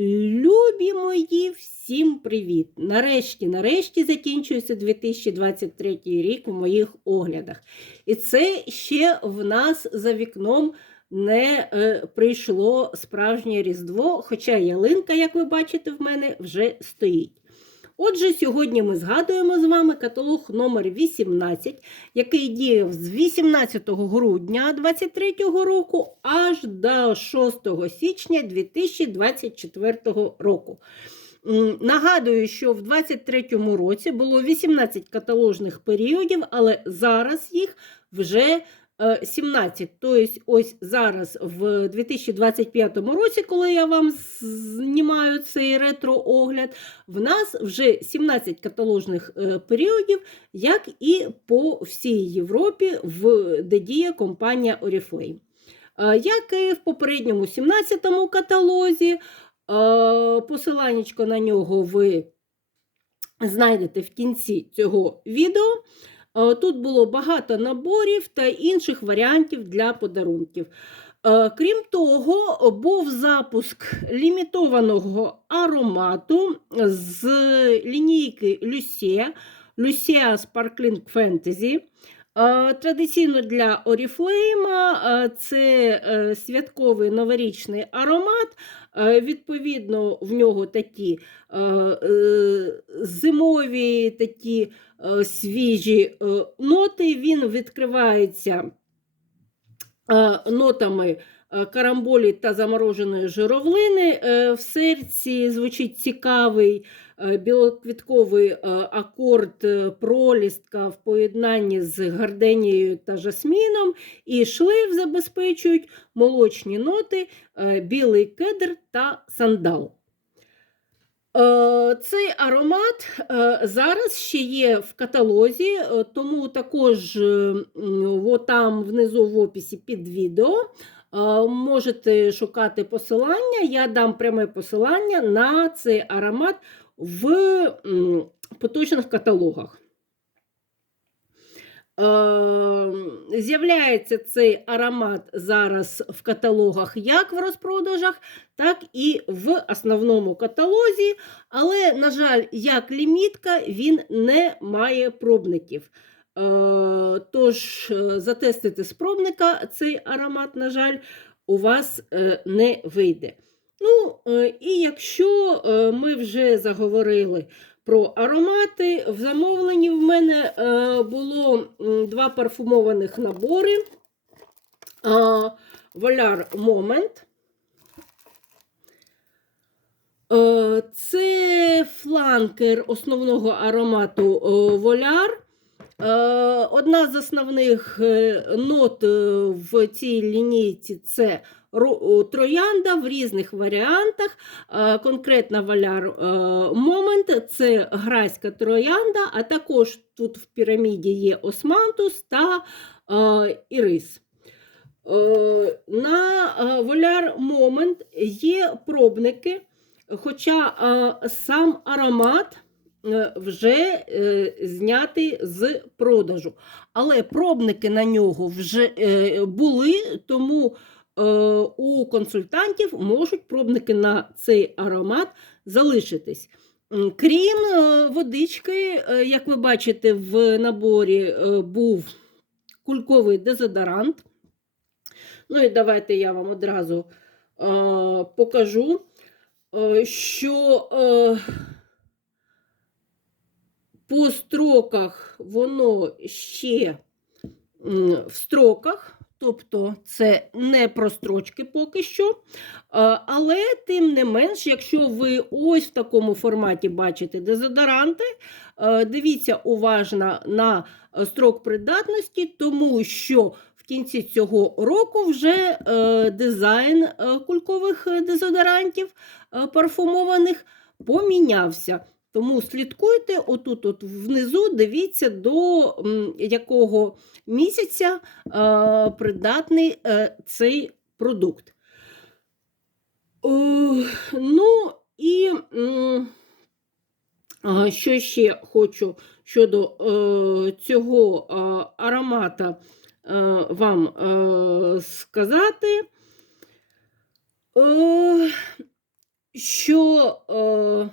Любі мої, всім привіт! Нарешті, нарешті закінчується 2023 рік в моїх оглядах. І це ще в нас за вікном не е, прийшло справжнє Різдво, хоча ялинка, як ви бачите, в мене вже стоїть. Отже, сьогодні ми згадуємо з вами каталог номер 18, який діяв з 18 грудня 2023 року аж до 6 січня 2024 року. Нагадую, що в 2023 році було 18 каталожних періодів, але зараз їх вже 17. Тобто, ось зараз, в 2025 році, коли я вам знімаю цей ретро-огляд, в нас вже 17 каталожних е, періодів, як і по всій Європі, в, де діє компанія Oriflame. Е, Як і в попередньому 17-му каталозі, е, посиланнячко на нього ви знайдете в кінці цього відео. Е, Тут було багато наборів та інших варіантів для подарунків. Е, Крім того, був запуск лімітованого аромату з лінійки Lucia, Lucia Sparkling Fantasy. Е, Традиційно для е, це святковий новорічний аромат. Е, Відповідно, в нього такі е, е, зимові такі свіжі ноти. Він відкривається нотами карамболі та замороженої жировлини. В серці звучить цікавий білоквітковий е, акорд е, пролістка в поєднанні з гарденією та жасміном, і шлейф забезпечують молочні ноти, е, білий кедр та сандал. Е, Цей аромат е, зараз ще є в каталозі, е, тому також е, там внизу в описі під відео е, можете шукати посилання. Я дам пряме посилання на цей аромат в поточних каталогах. Е, З'являється цей аромат зараз в каталогах як в розпродажах, так і в основному каталозі. Але, на жаль, як лімітка, він не має пробників. Е, Тож, е, затестити з пробника цей аромат, на жаль, у вас е, не вийде. Ну, е, і якщо е, ми вже заговорили про аромати, в замовленні в мене е, було два парфумованих набори. Воляр Moment. Це фланкер основного аромату Воляр. Одна з основних е, нот е, в цій лінійці це троянда в різних варіантах. Е, Конкретно Валяр Момент це грайська троянда, а також тут в піраміді є османтус та е, ірис. Е, На е, Воляр Момент є пробники, хоча е, сам аромат е, вже е, знятий з продажу. Але пробники на нього вже е, були, тому е, у консультантів можуть пробники на цей аромат залишитись. Крім е, водички, е, як ви бачите, в наборі е, був кульковий дезодорант. Ну і давайте я вам одразу е, покажу, е, що е, по строках воно ще в строках, тобто це не прострочки поки що. Але тим не менш, якщо ви ось в такому форматі бачите дезодоранти, дивіться уважно на строк придатності, тому що в кінці цього року вже е, дизайн е, кулькових дезодорантів е, парфумованих помінявся. Тому слідкуйте, отут от внизу дивіться, до якого місяця е, придатний е, цей продукт. Е, ну і а, що ще хочу щодо е, цього е, аромата е, вам е, сказати. Е, що е,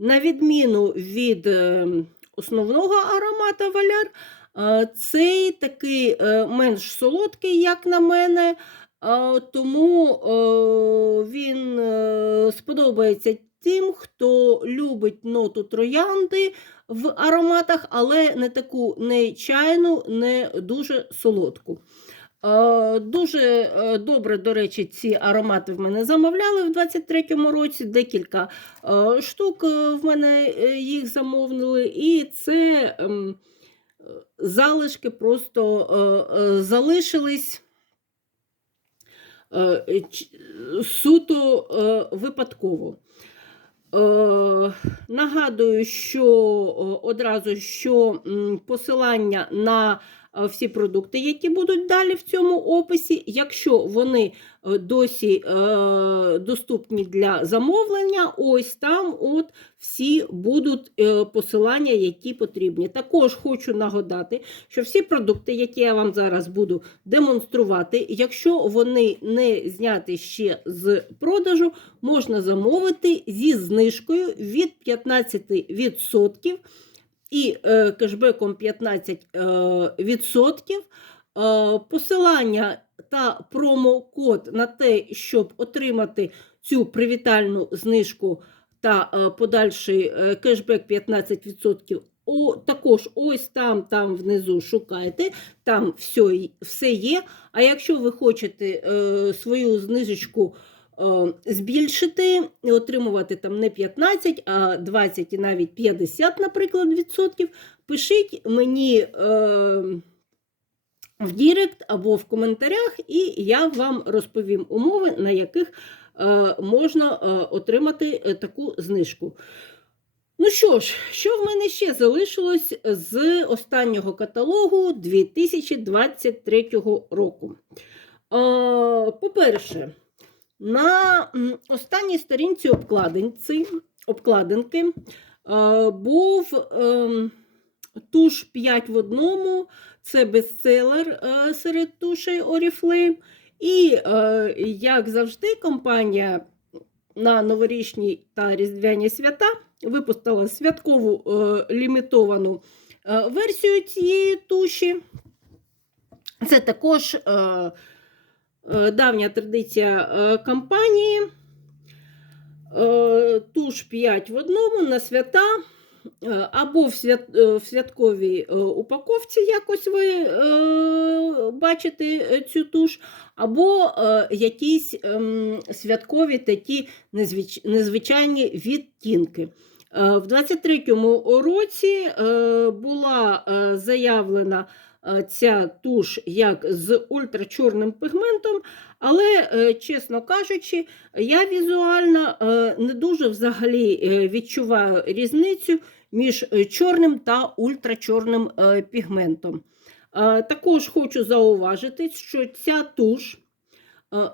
на відміну від е, основного аромата валяр, е, цей такий е, менш солодкий, як на мене, е, тому він сподобається тим, хто любить ноту троянди в ароматах, але не таку не чайну, не дуже солодку. Е, Дуже е, добре, до речі, ці аромати в мене замовляли в 23-му році. Декілька е, штук в мене їх замовили, і це ем, залишки просто залишились суто випадково. Нагадую, що одразу що посилання на всі продукти, які будуть далі в цьому описі, якщо вони е, досі е, доступні для замовлення, ось там от всі будуть е, посилання, які потрібні. Також хочу нагадати, що всі продукти, які я вам зараз буду демонструвати, якщо вони не зняті ще з продажу, можна замовити зі знижкою від 15% і е, кешбеком 15%. Е. Е, посилання та промокод на те, щоб отримати цю привітальну знижку та е, подальший е, кешбек 15%. О, також ось там, там внизу шукайте, там все, все є. А якщо ви хочете е, свою знижечку збільшити і отримувати там не 15, а 20 і навіть 50, наприклад, відсотків, пишіть мені е, в Дірект або в коментарях, і я вам розповім умови, на яких е, можна е, отримати е, таку знижку. Ну що ж, що в мене ще залишилось з останнього каталогу 2023 року? Е, По-перше, на останній сторінці обкладинці, обкладинки е, був ем, туш 5 в одному, це бестселер е, серед тушей Oriflame. І, е, як завжди, компанія на новорічні та різдвяні свята випустила святкову лімітовану версію цієї туші. Це також давня традиція е, компанії. Е, туш 5 в одному на свята. е, Або в, свят, е, в святковій е, упаковці якось ви е, бачите е, цю туш, або е, якісь ем, святкові такі незвич, незвичайні відтінки. Е, В 23-му році е, була е, заявлена е, ця туш як з ультрачорним пігментом, але, е, чесно кажучи, я візуально е, не дуже взагалі е, відчуваю різницю між е, чорним та ультрачорним е, пігментом. Е, Також хочу зауважити, що ця туш е,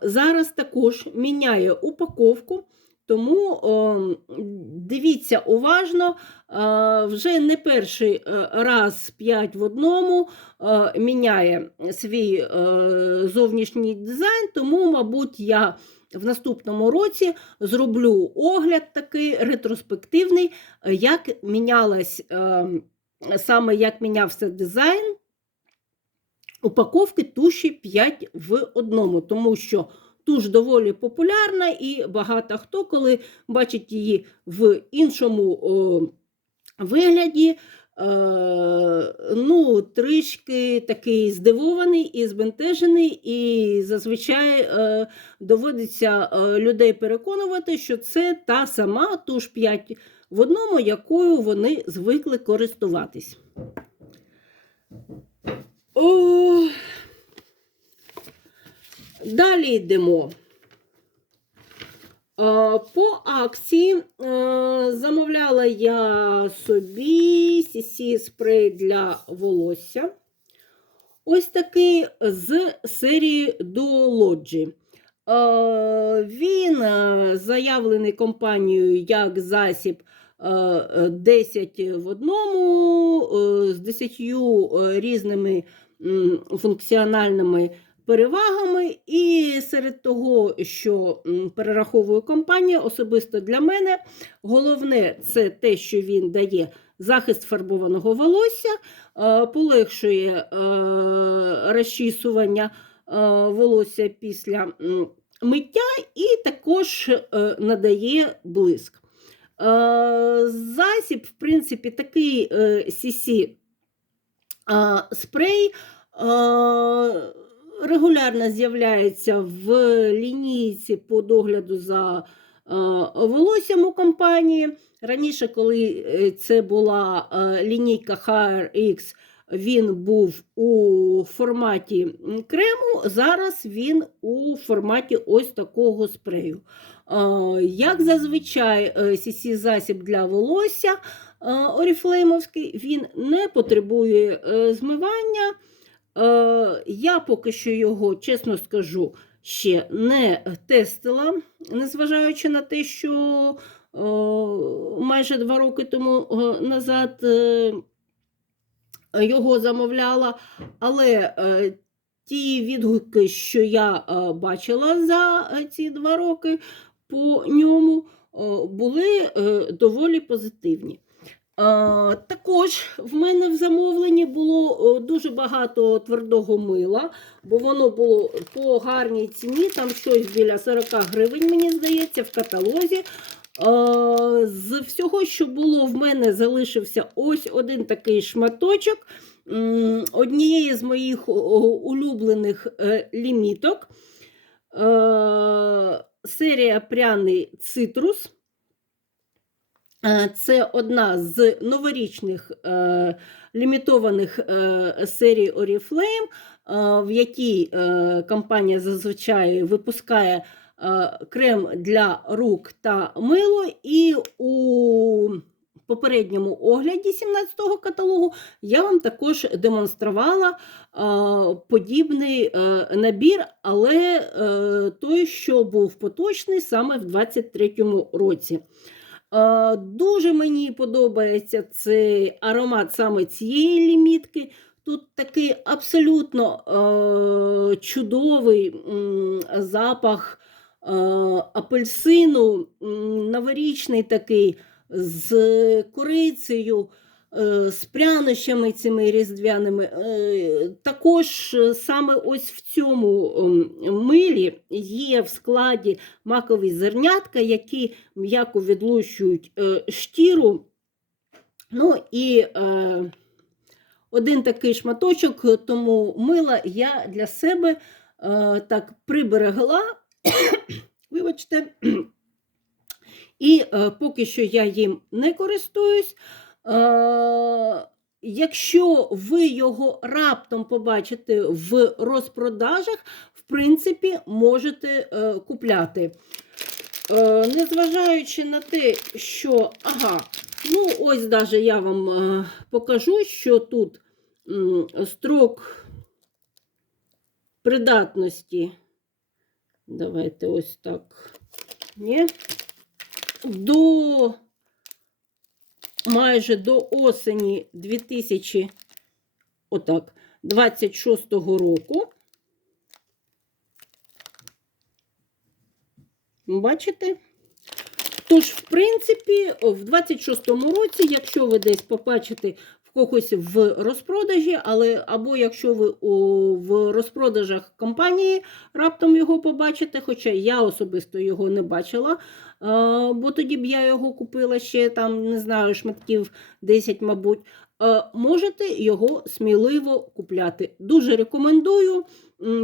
зараз також міняє упаковку, тому е, дивіться уважно, е, вже не перший е, раз 5 в одному е, міняє свій е, зовнішній дизайн, тому, мабуть, я в наступному році зроблю огляд такий ретроспективний, як мінялась е, саме як мінявся дизайн. Упаковки туші 5 в одному, тому що туш доволі популярна, і багато хто, коли бачить її в іншому о, вигляді, е, ну, трішки такий здивований і збентежений, і зазвичай е, доводиться е, людей переконувати, що це та сама туш 5 в одному, якою вони звикли користуватись. О, Далі йдемо. Е, По акції е, замовляла я собі CC спрей для волосся. Ось такий з серії Duology. Е, Він заявлений компанією як засіб е, е, 10 в одному, з 10 е, різними функціональними перевагами. І серед того, що перераховує компанія, особисто для мене, головне це те, що він дає захист фарбованого волосся, е, полегшує е, розчісування е, волосся після миття і також надає блиск. Засіб, в принципі, такий CC спрей регулярно з'являється в лінійці по догляду за е, волоссям у компанії. Раніше, коли е, це була е, лінійка HRX, він був у форматі крему, зараз він у форматі ось такого спрею. Як зазвичай, CC засіб для волосся оріфлеймовський, він не потребує змивання. Е, Я поки що його, чесно скажу, ще не тестила, незважаючи на те, що е, майже два роки тому е, назад е, його замовляла. Але е, ті відгуки, що я е, бачила за е, ці два роки по ньому, е, були е, доволі позитивні. Також в мене в замовленні було дуже багато твердого мила, бо воно було по гарній ціні, там щось біля 40 гривень, мені здається, в каталозі. З всього, що було в мене, залишився ось один такий шматочок однієї з моїх улюблених е, ліміток. Е, серія пряний цитрус. Е, Це одна з новорічних е, лімітованих е, серій Oriflame, в якій компанія зазвичай випускає крем для рук та мило. І у попередньому огляді 17-го каталогу я вам також демонструвала подібний набір, але той, що був поточний саме в 23-му році. Е, Дуже мені подобається цей аромат саме цієї лімітки. Тут такий абсолютно е, чудовий запах е, апельсину, новорічний такий з корицею, з прянощами цими різдвяними. Е, Також е, саме ось в цьому милі є в складі макові зернятка, які м'яко відлущують е, шкіру. Ну і е, один такий шматочок, тому мила я для себе е, так приберегла. Вибачте. І е, поки що я їм не користуюсь. Е, якщо ви його раптом побачите в розпродажах, в принципі, можете е, купляти. Е, незважаючи на те, що, ага, ну ось даже я вам е, покажу, що тут м, строк придатності. Давайте ось так. Ні. До майже до осені 2000, отак, 26 року. Бачите? Тож, в принципі, в 26-му році, якщо ви десь побачите когось в розпродажі, але або якщо ви у, в розпродажах компанії раптом його побачите, хоча я особисто його не бачила, а, бо тоді б я його купила ще там, не знаю, шматків 10, мабуть. а, Можете його сміливо купляти. Дуже рекомендую.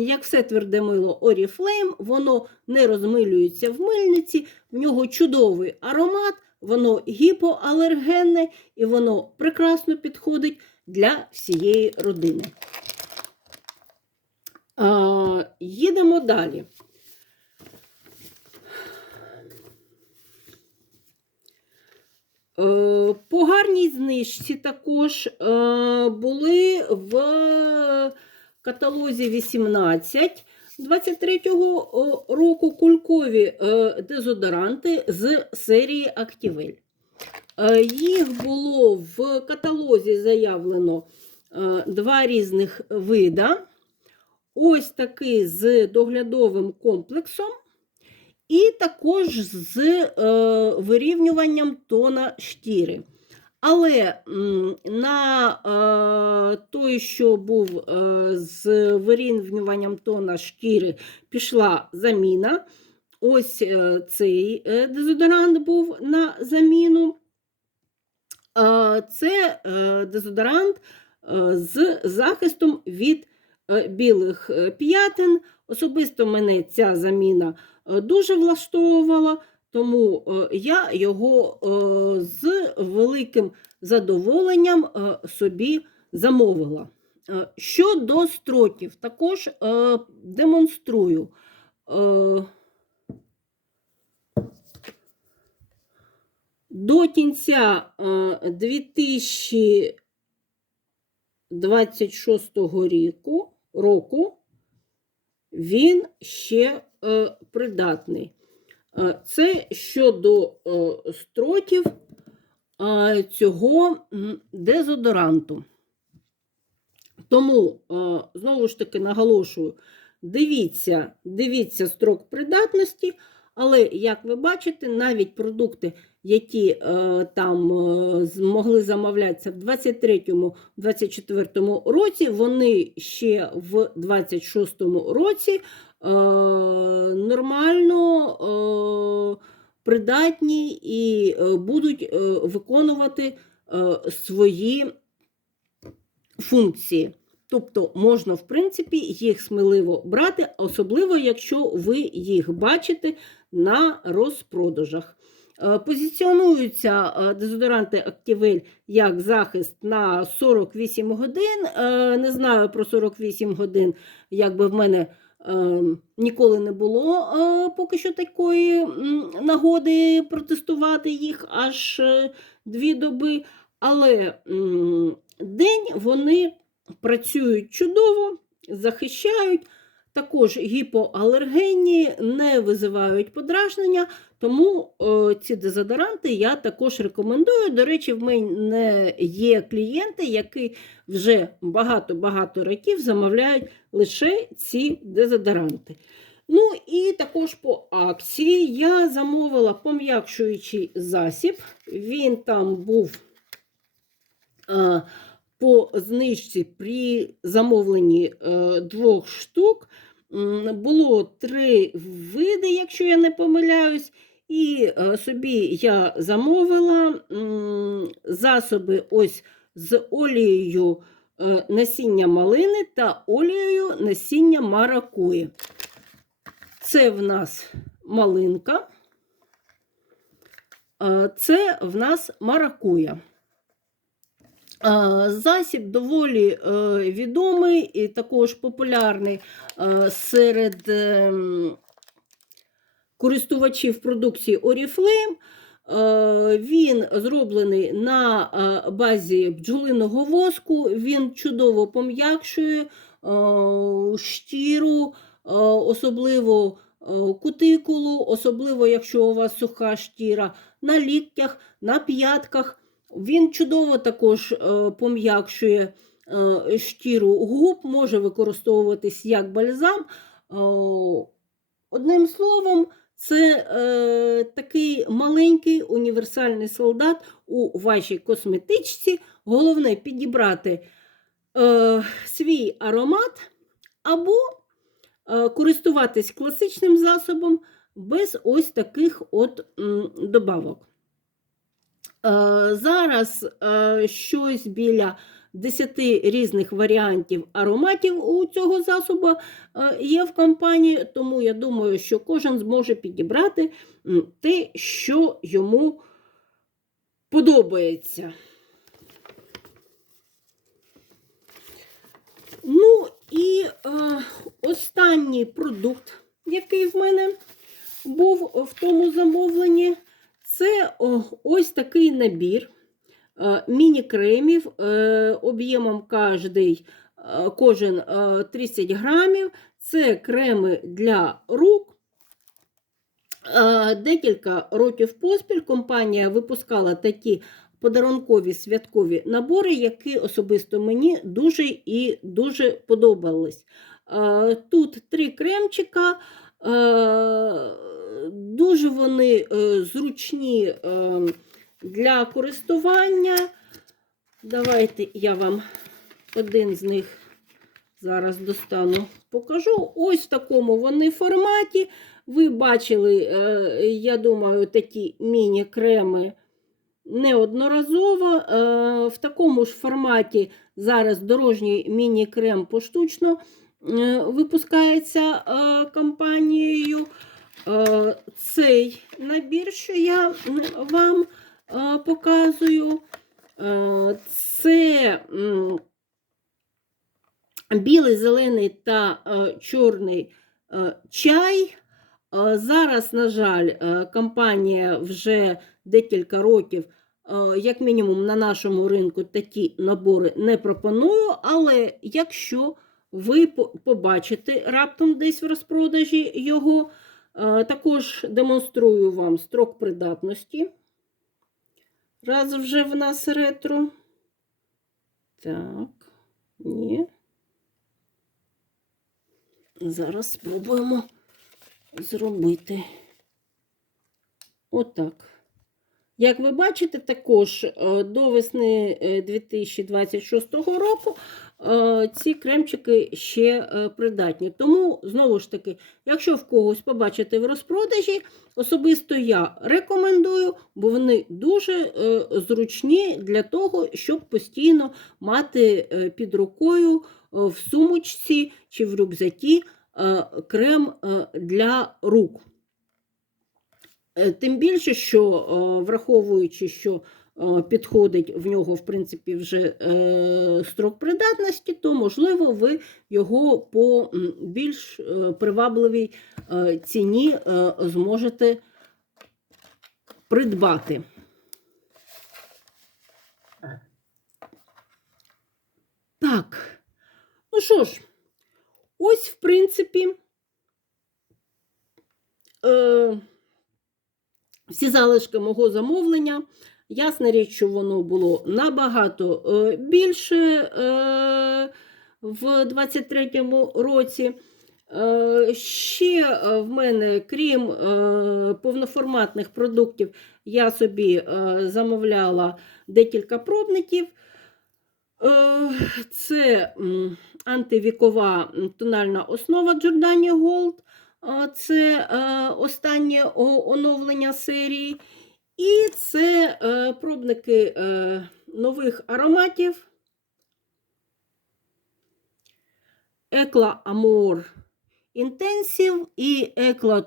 Як все тверде мило Oriflame, воно не розмилюється в мильниці, в нього чудовий аромат, воно гіпоалергенне і воно прекрасно підходить для всієї родини. А, їдемо далі. Е, По гарній знижці також е, були в каталозі 18 23-го року кулькові е, дезодоранти з серії Activel. Е, Їх було в каталозі заявлено е, два різних вида. ось такий з доглядовим комплексом, і також з е, вирівнюванням тона шкіри. Але на е, той, що був е, з вирівнюванням тона шкіри, пішла заміна. Ось е, цей дезодорант був на заміну. Це дезодорант з захистом від білих п'ятин. Особисто мене ця заміна дуже влаштовувала, тому е, я його е, з великим задоволенням е, собі замовила. Щодо строків, також демонструю. До кінця е, 2026 ріку, року він ще придатний. Це щодо е, строків цього дезодоранту. Тому, е, знову ж таки, наголошую, дивіться, дивіться строк придатності, але, як ви бачите, навіть продукти, які е, там змогли замовлятися в 23-24 році, вони ще в 26 році нормально е, придатні і е, будуть е, виконувати е, свої функції. Тобто можна, в принципі, їх сміливо брати, особливо, якщо ви їх бачите на розпродажах. Е, Позиціонуються е, дезодоранти Activel як захист на 48 годин. Е, Не знаю про 48 годин, якби в мене е, ніколи не було е, поки що такої нагоди протестувати їх аж е, дві доби. Але день вони працюють чудово, захищають, також гіпоалергенні, не визивають подражнення, тому ці дезодоранти я також рекомендую. До речі, в мене є клієнти, які вже багато-багато років замовляють лише ці дезодоранти. Ну і також по акції я замовила пом'якшуючий засіб. Він там був по знижці при замовленні е, двох штук. Було три види, якщо я не помиляюсь. І е, собі я замовила засоби ось з олією е, насіння малини та олією насіння маракуї. Це в нас малинка, це в нас маракуя. А, Засіб доволі е, відомий і також популярний е, серед користувачів продукції Oriflame. Е, Він зроблений на е, базі бджолиного воску, він чудово пом'якшує е, е, особливо е, кутикулу, особливо, якщо у вас суха шкіра, на ліктях, на п'ятках. Він чудово також е, пом'якшує е, шкіру губ, може використовуватись як бальзам. Е, Одним словом, це е, такий маленький універсальний солдат у вашій косметичці. Головне підібрати е, свій аромат або е, користуватись класичним засобом без ось таких от м, добавок. Е, Зараз е, щось біля 10 різних варіантів ароматів у цього засобу е, є в компанії, тому я думаю, що кожен зможе підібрати те, що йому подобається. Ну і е, останній продукт, який в мене був в тому замовленні, це ось такий набір е, міні-кремів е, об'ємом е, кожен е, 30 грамів. Це креми для рук. Декілька років поспіль компанія випускала такі подарункові святкові набори, які особисто мені дуже і дуже подобались. Тут три кремчика. Дуже вони е, зручні е, для користування. Давайте я вам один з них зараз достану, покажу. Ось в такому вони форматі. Ви бачили, е, я думаю, такі міні-креми неодноразово. В такому ж форматі зараз дорожній міні-крем поштучно випускається компанією. Е, Цей набір, що я вам е, показую, е, це білий, зелений та чорний чай. Зараз, на жаль, компанія вже декілька років, як мінімум, на нашому ринку такі набори не пропоную, але якщо ви побачите раптом десь в розпродажі його, також демонструю вам строк придатності. Раз вже в нас ретро. Так, ні. Зараз спробуємо зробити отак. Як ви бачите, також е, до весни е, 2026 року е, ці кремчики ще е, придатні. Тому, знову ж таки, якщо в когось побачите в розпродажі, особисто я рекомендую, бо вони дуже е, зручні для того, щоб постійно мати е, під рукою е, в сумочці чи в рюкзакі е, крем е, для рук. Е, Тим більше, що е, враховуючи, що е, підходить в нього, в принципі, вже е, строк придатності, то, можливо, ви його по більш е, привабливій е, ціні е, зможете придбати. Так, ну що ж, ось, в принципі, е, всі залишки мого замовлення. Ясна річ, що воно було набагато е, більше е, в 23-му році. Е, ще в мене, крім повноформатних продуктів, я собі замовляла декілька пробників. Це антивікова тональна основа Giordani Gold. Це останнє оновлення серії. І це е, пробники е, нових ароматів. Екла Amor Intensive і Екла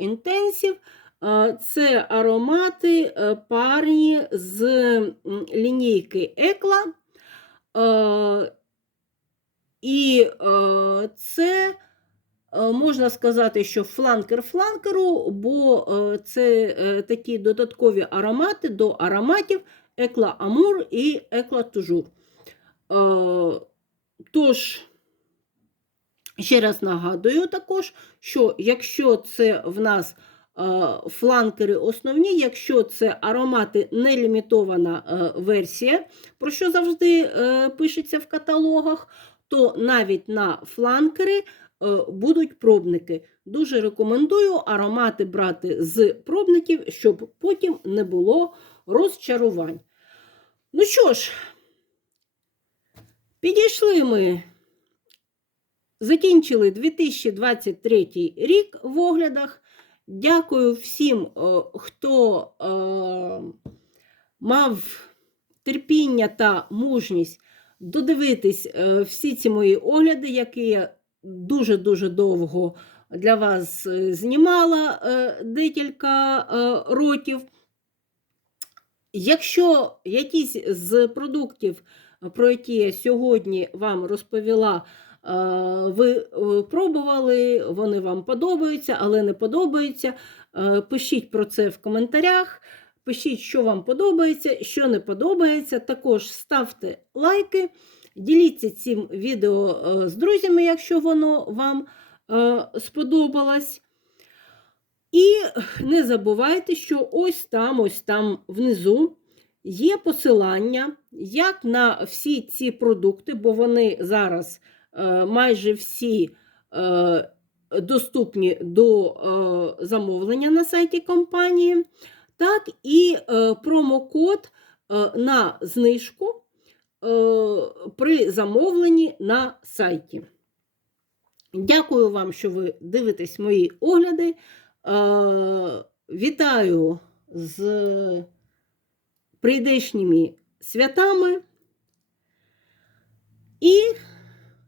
Intensive. Е, Це аромати е, парні з лінійки Екла. Е, І е, це можна сказати, що фланкер фланкеру, бо е, це е, такі додаткові аромати до ароматів Екла Амур і Екла Тужур. Тож, ще раз нагадую також, що якщо це в нас е, фланкери основні, якщо це аромати нелімітована версія, про що завжди пишеться в каталогах, то навіть на фланкери будуть пробники. Дуже рекомендую аромати брати з пробників, щоб потім не було розчарувань. Ну що ж, підійшли ми, закінчили 2023 рік в оглядах. Дякую всім, е, хто е, мав терпіння та мужність додивитись е, всі ці мої огляди, які я дуже-дуже довго для вас е, знімала е, декілька е, років. Якщо якісь з продуктів, про які я сьогодні вам розповіла, ви пробували, вони вам подобаються, але не подобаються, пишіть про це в коментарях. Пишіть, що вам подобається, що не подобається. Також ставте лайки, діліться цим відео е, з друзями, якщо воно вам е, сподобалось. І не забувайте, що ось там, ось там внизу є посилання як на всі ці продукти, бо вони зараз е, майже всі доступні до замовлення на сайті компанії, так і промокод на знижку при замовленні на сайті. Дякую вам, що ви дивитесь мої огляди. Е, Вітаю з прийдешніми святами. І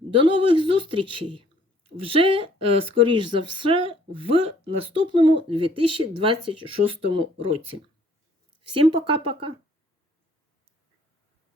до нових зустрічей вже, е, скоріш за все, в наступному 2026 році. Всім пока-пока!